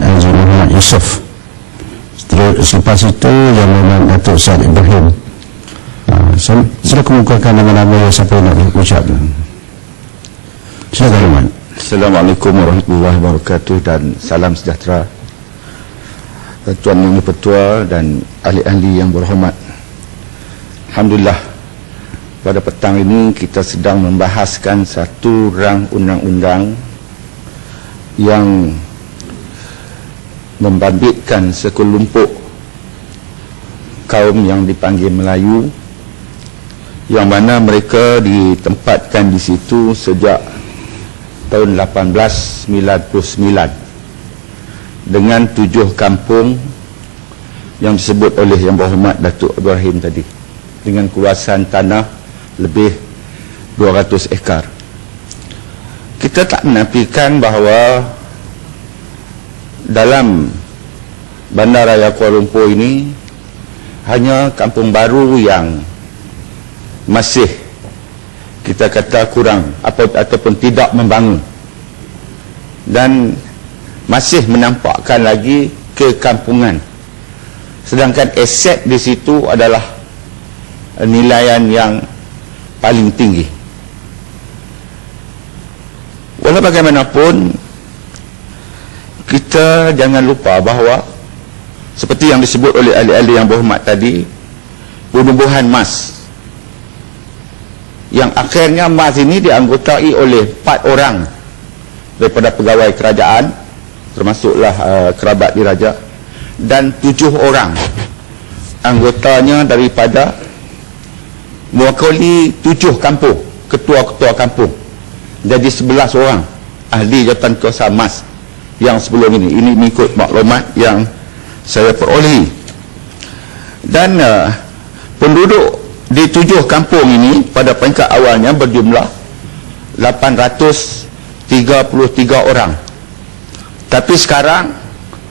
Haji Muhammad Yusof. Selepas itu Yang Muhammad Datuk Said Ibrahim. Sila kemukakan nama-nama yang siapa yang nak ucap. Silakan Muhammad. Assalamualaikum warahmatullahi wabarakatuh dan salam sejahtera Tuan Yang Dipertua dan ahli-ahli yang berhormat. Alhamdulillah, pada petang ini kita sedang membahaskan satu rang undang-undang yang membabitkan sekelompok kaum yang dipanggil Melayu, yang mana mereka ditempatkan di situ sejak tahun 1899 dengan 7 kampung yang disebut oleh Yang Berhormat Datuk Ibrahim tadi, dengan kuasaan tanah lebih 200 ekar. Kita tak menafikan bahawa dalam Bandaraya Kuala Lumpur ini hanya kampung baru yang masih kita kata kurang ataupun tidak membangun, dan masih menampakkan lagi kekampungan, sedangkan aset di situ adalah nilaian yang paling tinggi. Walau bagaimanapun, kita jangan lupa bahawa seperti yang disebut oleh ahli-ahli yang berhormat tadi, penubuhan MAS yang akhirnya MAS ini dianggotai oleh 4 orang daripada pegawai kerajaan, termasuklah kerabat diraja, dan 7 orang anggotanya daripada mewakili 7 kampung, ketua-ketua kampung. Jadi 11 orang ahli jawatankuasa MAS yang sebelum ini. Ini mengikut maklumat yang saya perolehi. Dan penduduk di 7 kampung ini pada peringkat awalnya berjumlah 833 orang. Tapi sekarang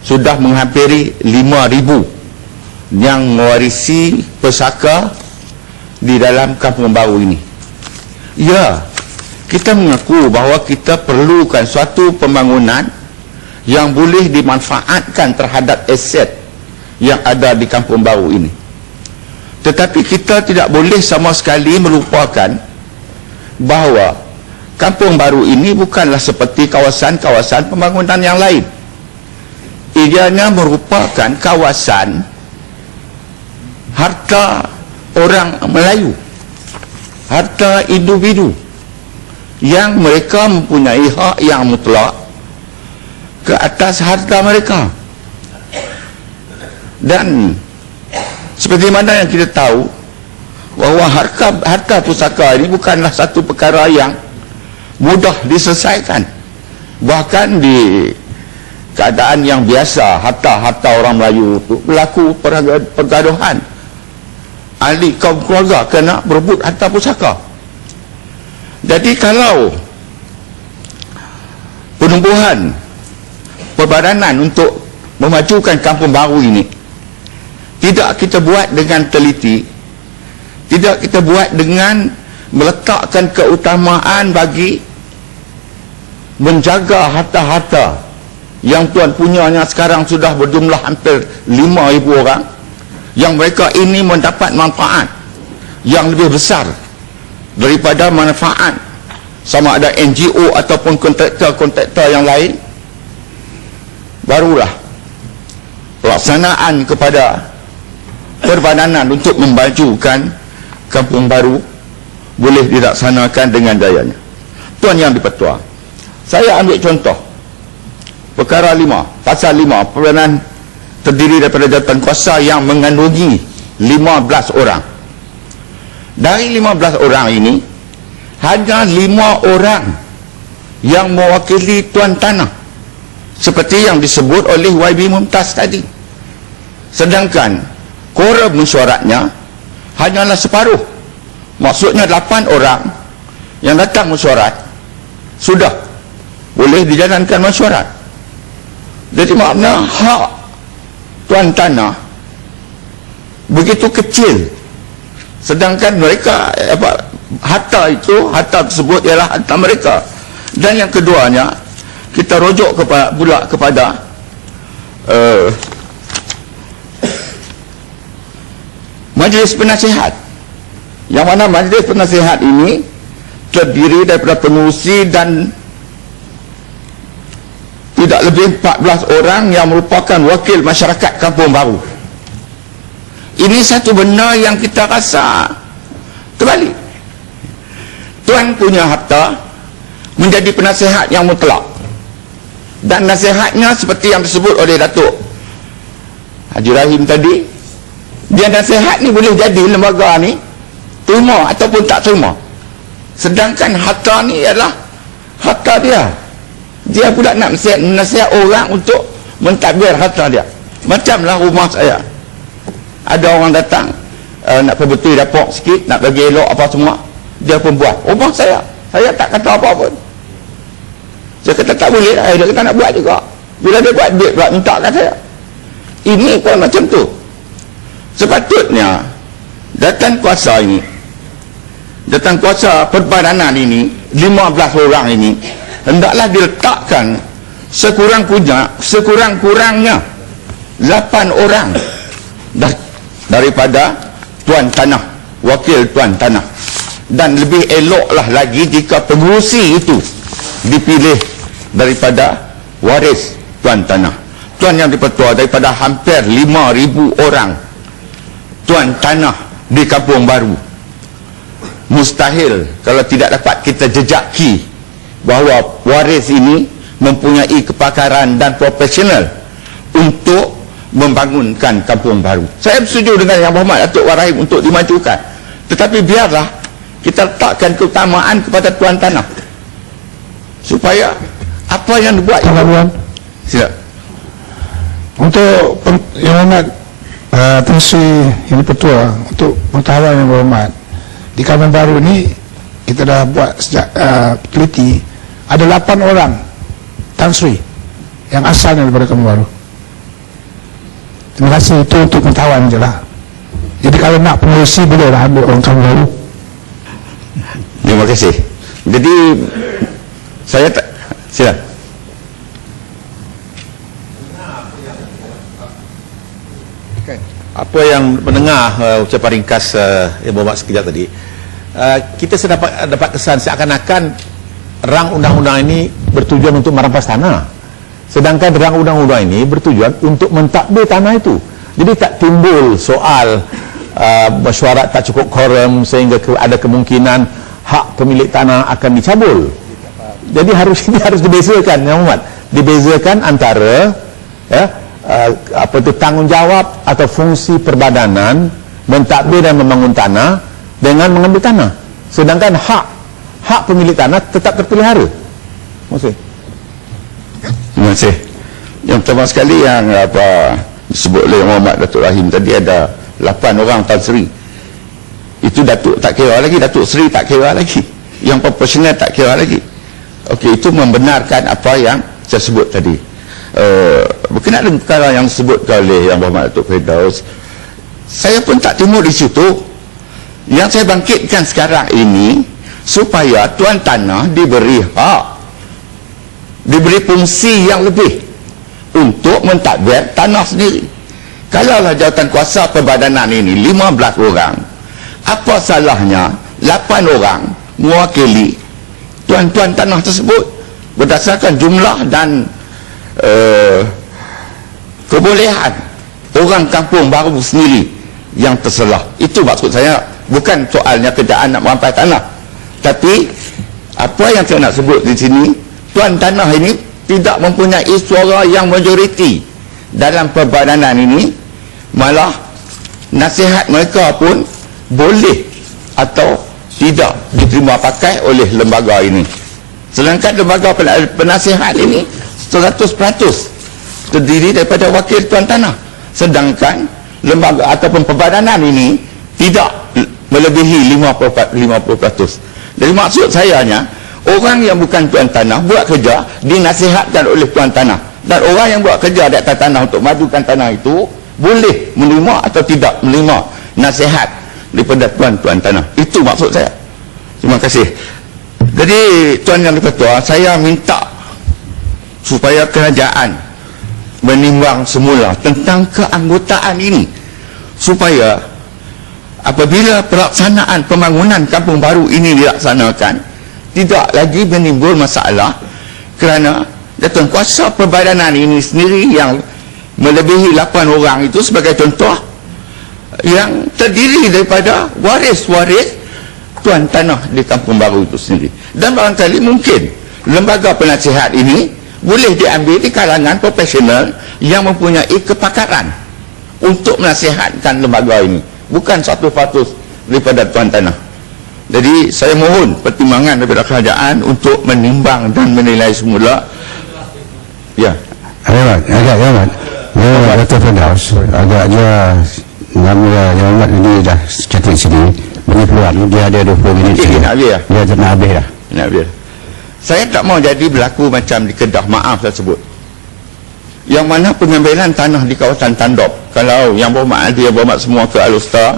sudah menghampiri 5,000 yang mewarisi pesaka di dalam kampung baru ini. Ya, kita mengaku bahawa kita perlukan suatu pembangunan yang boleh dimanfaatkan terhadap aset yang ada di kampung baru ini. Tetapi kita tidak boleh sama sekali melupakan bahawa kampung baru ini bukanlah seperti kawasan-kawasan pembangunan yang lain. Ianya merupakan kawasan harta orang Melayu, harta individu yang mereka mempunyai hak yang mutlak ke atas harta mereka. Dan seperti mana yang kita tahu bahawa harta pusaka ini bukanlah satu perkara yang mudah diselesaikan. Bahkan di keadaan yang biasa, harta-harta orang Melayu itu berlaku pergaduhan. Ahli kaum keluarga kena berebut harta pusaka. Jadi kalau penumbuhan perbadanan untuk memajukan kampung baru ini tidak kita buat dengan teliti, tidak kita buat dengan meletakkan keutamaan bagi menjaga harta-harta yang tuan punyanya sekarang sudah berjumlah hampir 5,000 orang, yang mereka ini mendapat manfaat yang lebih besar daripada manfaat sama ada NGO ataupun kontraktor-kontraktor yang lain, barulah pelaksanaan kepada perbadanan untuk memajukan kampung baru boleh dilaksanakan dengan dayanya. Tuan Yang Dipertua, saya ambil contoh perkara 5, pasal 5, perbadanan terdiri daripada jawatankuasa yang mengandungi 15 orang. Dari 15 orang ini hanya 5 orang yang mewakili tuan tanah seperti yang disebut oleh YB Mumtaz tadi, sedangkan korum mesyuaratnya hanyalah separuh. Maksudnya 8 orang yang datang mesyuarat sudah boleh dijalankan mesyuarat. Jadi makna hak tuan tanah begitu kecil, sedangkan mereka harta tersebut ialah harta mereka. Dan yang keduanya, kita rujuk pula kepada Majlis Penasihat, yang mana Majlis Penasihat ini terdiri daripada pengurusi dan tidak lebih 14 orang yang merupakan wakil masyarakat Kampung Baru. Ini satu benda yang kita rasa terbalik. Tuan punya harta menjadi penasihat yang mutlak, dan nasihatnya seperti yang disebut oleh Datuk Haji Rahim tadi, dia nasihat ni boleh jadi lembaga ni terima ataupun tak terima, sedangkan harta ni adalah harta dia. Dia pula nak nasihat orang untuk mentadbir harta dia. Macamlah rumah saya, ada orang datang nak perbetul dapur sikit, nak bagi elok apa semua, dia pun buat. Rumah saya tak kata apa pun. Saya kata tak boleh lah, dia kata nak buat juga. Bila dia buat, dia pula minta kat saya. Ini pun macam tu. Sepatutnya datang kuasa ini, datang kuasa perbadanan ini, 15 orang ini, hendaklah diletakkan sekurang-kurangnya 8 orang daripada tuan tanah, wakil tuan tanah. Dan lebih eloklah lagi jika pengurusi itu dipilih daripada waris tuan tanah. Tuan yang dipertua daripada hampir 5,000 orang tuan tanah di Kampung Baru. Mustahil kalau tidak dapat kita jejaki bahawa waris ini mempunyai kepakaran dan profesional untuk membangunkan Kampung Baru. Saya setuju dengan Yang Berhormat Datuk Warahim untuk dimajukan, tetapi biarlah kita letakkan keutamaan kepada tuan tanah, supaya apa yang dibuat Tuan, sila. untuk Yang Berhormat Tan Sri Yang Dipertua, untuk pengetahuan Yang Berhormat, di Kampung Baru ni kita dah buat sejak teliti, ada 8 orang Tan Sri yang asalnya daripada Kampung Baru. Terima kasih, itu untuk pengetahuan je lah. Jadi kalau nak pengurusi boleh lah ambil orang Kampung Baru. Terima kasih. Jadi saya tak sila. Apa yang mendengar ucapan ringkas Yang Berhormat sekejap tadi, kita dapat kesan seakan-akan rang undang-undang ini bertujuan untuk merampas tanah, sedangkan rang undang-undang ini bertujuan untuk mentadbir tanah itu. Jadi tak timbul soal mesyuarat tak cukup quorum sehingga ada kemungkinan hak pemilik tanah akan dicabul. Jadi harus dibezakan, Yang Berhormat, dibezakan antara tanggungjawab atau fungsi perbadanan mentadbir dan membangun tanah dengan mengambil tanah, sedangkan hak pemilik tanah tetap terpelihara. Terima kasih. Terima kasih. Yang pertama sekali yang disebut oleh Yang Berhormat Datuk Rahim tadi, ada 8 orang Tan Sri. Itu Datuk tak kira lagi, Datuk Sri tak kira lagi, yang proporsional tak kira lagi. Okey, itu membenarkan apa yang saya sebut tadi. Berkenaan dengan perkara yang disebutkan oleh Yang Berhormat Datuk Firdaus, saya pun tak timur di situ. Yang saya bangkitkan sekarang ini supaya tuan tanah diberi hak, diberi fungsi yang lebih untuk mentadbir tanah sendiri. Kalaulah jawatan kuasa perbadanan ini 15 orang, apa salahnya 8 orang mewakili tuan-tuan tanah tersebut berdasarkan jumlah dan kebolehan orang Kampung Baru sendiri yang terselah. Itu maksud saya, bukan soalnya kerjaan nak merampas tanah, tapi apa yang saya nak sebut di sini, tuan tanah ini tidak mempunyai suara yang majoriti dalam perbadanan ini, malah nasihat mereka pun boleh atau tidak diterima pakai oleh lembaga ini. Sedangkan lembaga penasihat ini 100% terdiri daripada wakil tuan tanah, sedangkan lembaga ataupun perbadanan ini tidak melebihi 50%. Jadi maksud sayanya, orang yang bukan tuan tanah buat kerja dinasihatkan oleh tuan tanah, dan orang yang buat kerja di atas tanah untuk majukan tanah itu boleh menerima atau tidak menerima nasihat daripada tuan-tuan tanah. Itu maksud saya. Terima kasih. Jadi Tuan Yang Dipertua, saya minta supaya kerajaan menimbang semula tentang keanggotaan ini supaya apabila pelaksanaan pembangunan kampung baru ini dilaksanakan tidak lagi menimbul masalah, kerana jawatankuasa perbadanan ini sendiri yang melebihi 8 orang itu sebagai contoh yang terdiri daripada waris-waris tuan tanah di kampung baru itu sendiri, dan barangkali mungkin lembaga penasihat ini boleh diambil di kalangan profesional yang mempunyai kepakaran untuk menasihatkan lembaga ini, bukan satu fatus daripada tuan tanah. Jadi saya mohon pertimbangan daripada kerajaan untuk menimbang dan menilai semula. Ya, Agak Dr. Firdaus, agaknya nama Yang Amat ini dah catat sini. Bagi keluar ni dia ada 20 minit. Dia nak habis dah. Dia tak nak habis dah. Nak habis. Saya tak mau jadi berlaku macam di Kedah, maaf saya sebut, yang mana pengambilan tanah di kawasan Tandop. Kalau Yang Berhormat dia berhormat semua ke Alustar,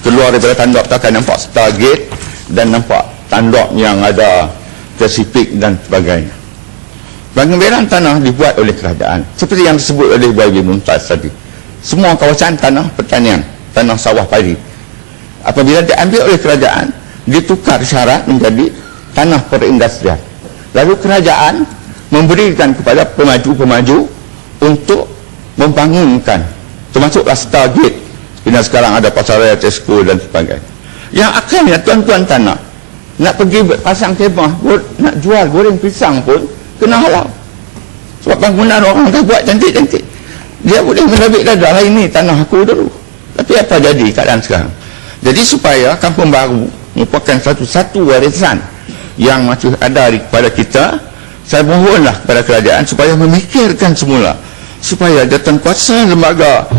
keluar daripada Tandop tu akan nampak Stargate dan nampak Tandop yang ada Pacific dan sebagainya. Pengambilan tanah dibuat oleh kerajaan seperti yang disebut oleh YB Mumtaz tadi. Semua kawasan tanah pertanian, tanah sawah padi, apabila diambil oleh kerajaan, ditukar syarat menjadi tanah perindustrian. Lalu kerajaan memberikan kepada pemaju-pemaju untuk membangunkan, termasuklah Stargate, dan sekarang ada Pasaraya, Tesco dan sebagainya. Yang akhirnya tuan-tuan tanah nak pergi pasang kemah, nak jual goreng pisang pun kena halau. Sebab bangunan orang dah buat cantik-cantik. Dia boleh menabik dadah, ini tanah aku dulu. Tapi apa jadi keadaan sekarang? Jadi supaya kampung baru merupakan satu-satu warisan yang masih ada kepada kita, saya mohonlah kepada kerajaan supaya memikirkan semula, supaya jawatankuasa lembaga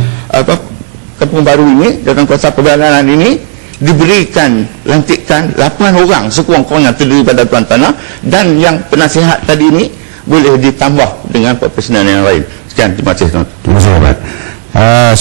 kampung baru ini, jawatankuasa perdagangan ini diberikan lantikan 8 orang sekurang-kurangnya terdiri pada tuan tanah, dan yang penasihat tadi ini boleh ditambah dengan profesional yang lain. Sekian, terima kasih. Terima kasih, Pak.